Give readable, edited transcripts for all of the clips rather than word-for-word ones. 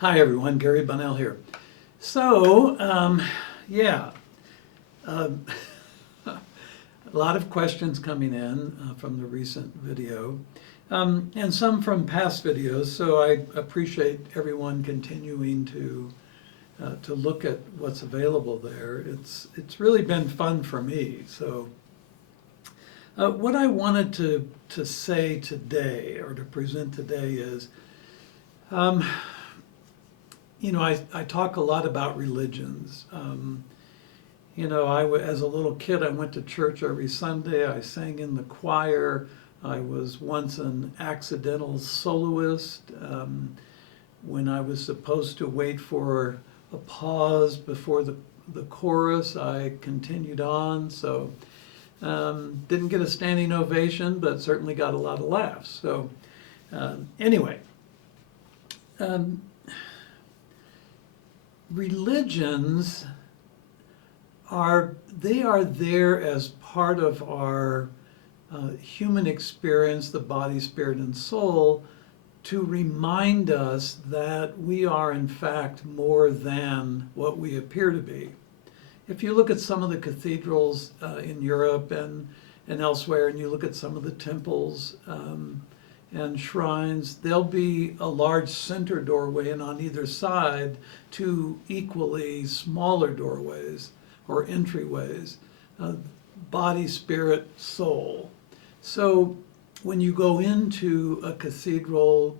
Hi everyone, Gary Bonnell here. So, yeah, um, a lot of questions coming in from the recent video, and some from past videos. So I appreciate everyone continuing to look at what's available there. It's really been fun for me. So, what I wanted to say today or to present today is. I talk a lot about religions. As a little kid, I went to church every Sunday. I sang in the choir. I was once an accidental soloist. When I was supposed to wait for a pause before the chorus, I continued on. So didn't get a standing ovation, but certainly got a lot of laughs. So anyway. Religions are there as part of our human experience, the body, spirit, and soul, to remind us that we are in fact more than what we appear to be. If you look at some of the cathedrals in Europe and elsewhere, and you look at some of the temples and shrines, there'll be a large center doorway, and on either side, two equally smaller doorways or entryways, body, spirit, soul. So when you go into a cathedral,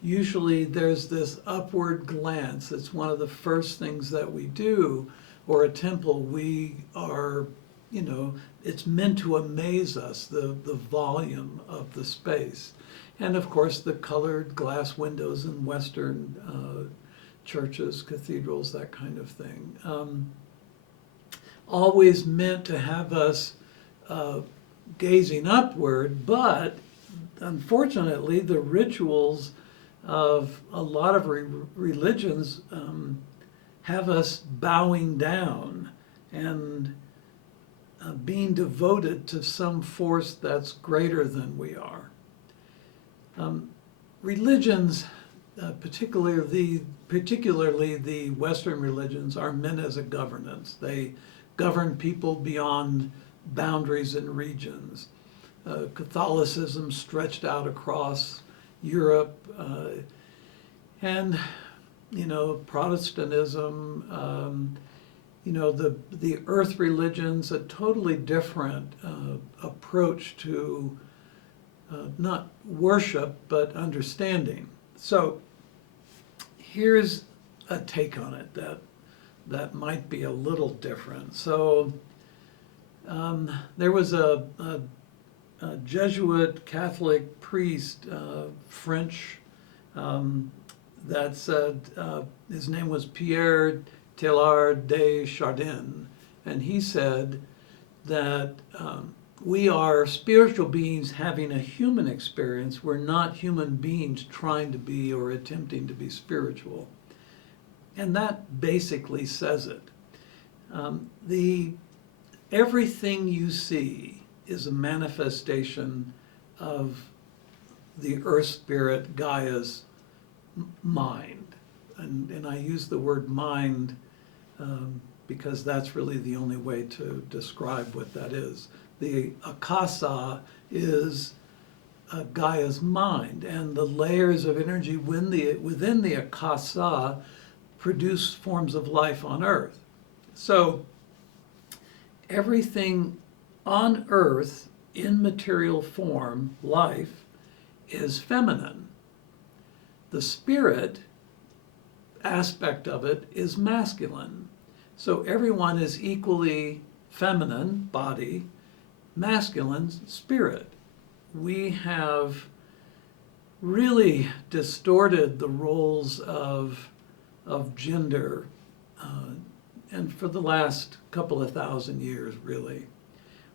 usually there's this upward glance. It's one of the first things that we do, or a temple, we are, it's meant to amaze us, the volume of the space. And of course, the colored glass windows in Western churches, cathedrals, that kind of thing. Always meant to have us gazing upward, but unfortunately, the rituals of a lot of religions have us bowing down and being devoted to some force that's greater than we are. Religions, particularly the Western religions, are meant as a governance. They govern people beyond boundaries and regions. Catholicism stretched out across Europe, and Protestantism. The earth religions, a totally different approach to not worship, but understanding. So here's a take on it that might be a little different. So there was a Jesuit Catholic priest, French, that said, his name was Pierre Teilhard de Chardin, and he said that we are spiritual beings having a human experience. We're not human beings trying to be or attempting to be spiritual. And that basically says it. Everything you see is a manifestation of the earth spirit, Gaia's mind. And I use the word mind because that's really the only way to describe what that is. The akasa is Gaia's mind, and the layers of energy within the akasa produce forms of life on Earth. So everything on Earth in material form, life, is feminine. The spirit aspect of it is masculine. So everyone is equally feminine, body, masculine, spirit. We have really distorted the roles of gender, and for the last couple of thousand years, really.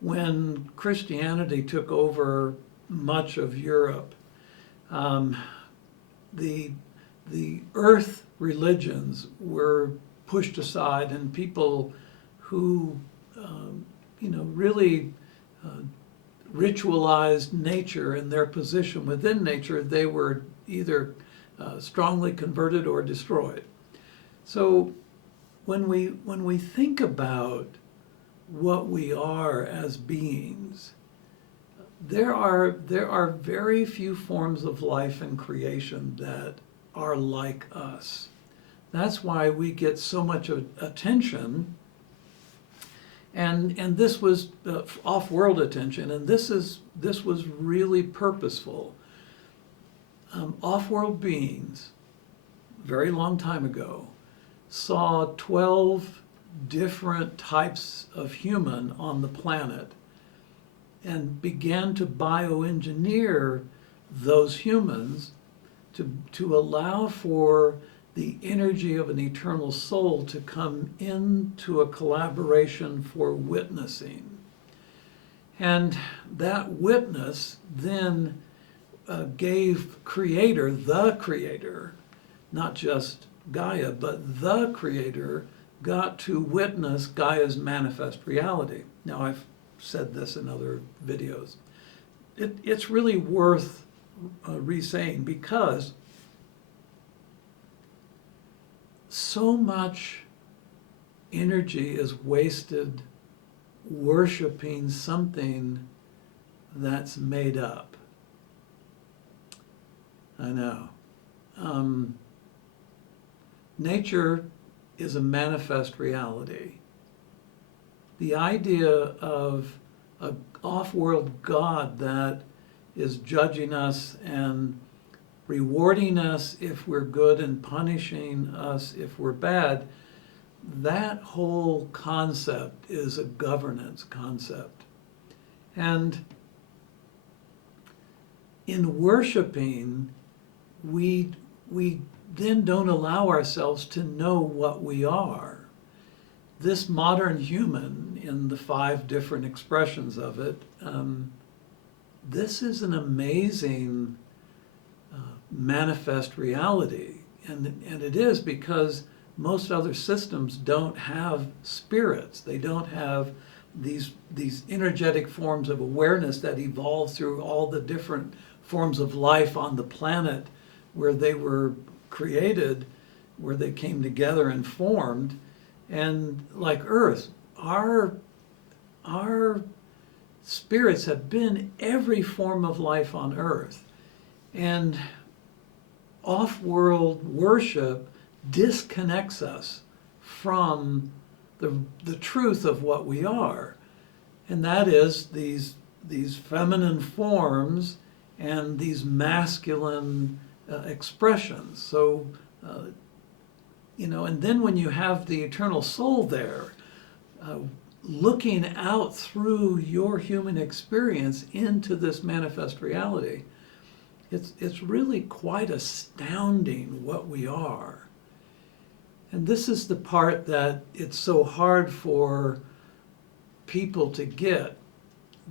When Christianity took over much of Europe, the earth religions were pushed aside, and people who really ritualized nature and their position within nature, they were either strongly converted or destroyed. So when we think about what we are as beings, there are very few forms of life and creation that are like us. That's why we get so much attention, and this was off-world attention, and this was really purposeful. Off-world beings, very long time ago, saw 12 different types of human on the planet and began to bioengineer those humans to allow for the energy of an eternal soul to come into a collaboration for witnessing. And that witness then gave the creator, not just Gaia, but the creator got to witness Gaia's manifest reality. Now, I've said this in other videos. It's really worth re-saying, because so much energy is wasted worshiping something that's made up. I know. Nature is a manifest reality. The idea of an off-world God that is judging us and rewarding us if we're good and punishing us if we're bad, that whole concept is a governance concept. And in worshiping, we then don't allow ourselves to know what we are. This modern human, in the 5 different expressions of it, this is an amazing manifest reality. And it is because most other systems don't have spirits. They don't have these energetic forms of awareness that evolve through all the different forms of life on the planet where they were created, where they came together and formed. And like Earth, our spirits have been every form of life on Earth. And off-world worship disconnects us from the truth of what we are. And that is these feminine forms and these masculine expressions. So, and then when you have the eternal soul there, looking out through your human experience into this manifest reality, it's really quite astounding what we are. And this is the part that it's so hard for people to get.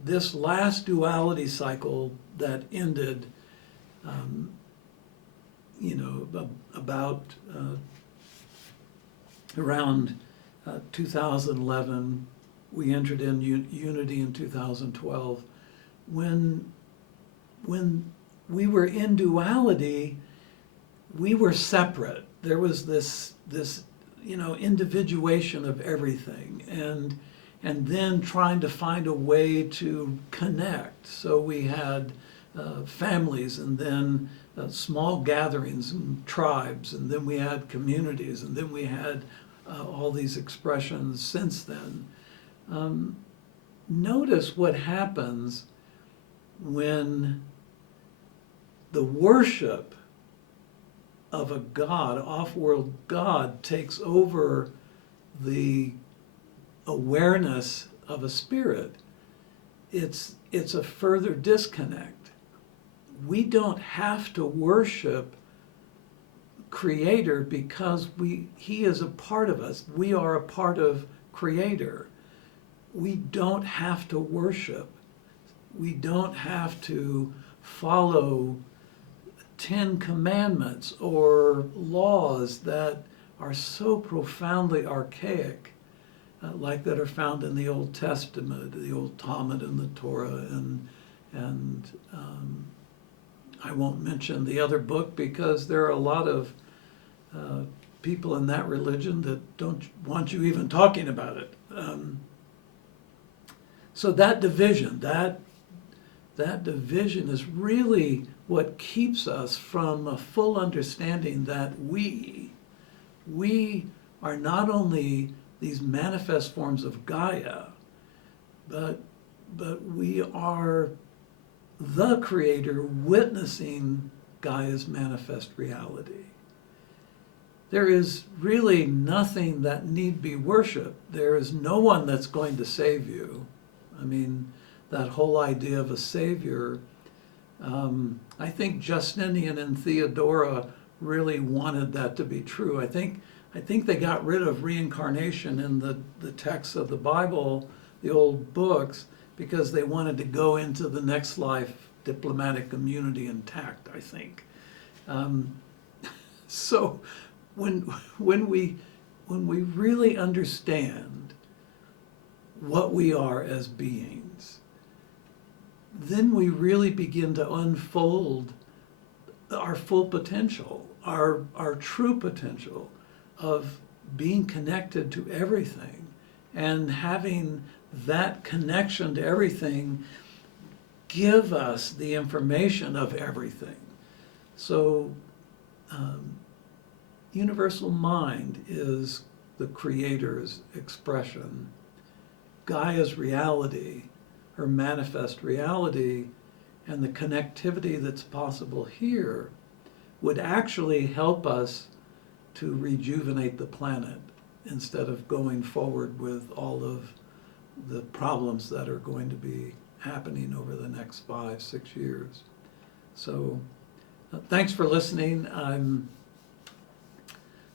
This last duality cycle that ended, about around 2011, we entered in unity in 2012. When we were in duality, we were separate. There was this individuation of everything, and then trying to find a way to connect. So we had families, and then small gatherings and tribes, and then we had communities, and then we had all these expressions since then. Notice what happens when the worship of a god, off-world god, takes over the awareness of a spirit. It's a further disconnect. We don't have to worship Creator because He is a part of us. We are a part of Creator. We don't have to worship. We don't have to follow 10 commandments or laws that are so profoundly archaic, like that are found in the Old Testament, the Old Talmud and the Torah, and I won't mention the other book because there are a lot of people in that religion that don't want you even talking about it. So that division, that division is really what keeps us from a full understanding that we are not only these manifest forms of Gaia, but we are the Creator witnessing Gaia's manifest reality. There is really nothing that need be worshipped. There is no one that's going to save you. I mean, that whole idea of a savior, I think Justinian and Theodora really wanted that to be true. I think they got rid of reincarnation in the texts of the Bible, the old books, because they wanted to go into the next life diplomatic immunity intact, I think. So when we really understand what we are as beings, then we really begin to unfold our full potential, our true potential of being connected to everything and having that connection to everything give us the information of everything. So universal mind is the Creator's expression. Gaia's reality, her manifest reality, and the connectivity that's possible here would actually help us to rejuvenate the planet instead of going forward with all of the problems that are going to be happening over the next 5-6 years. So thanks for listening.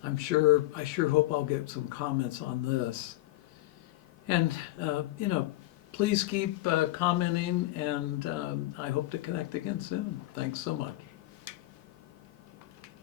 I sure hope I'll get some comments on this. And, please keep commenting, and I hope to connect again soon. Thanks so much.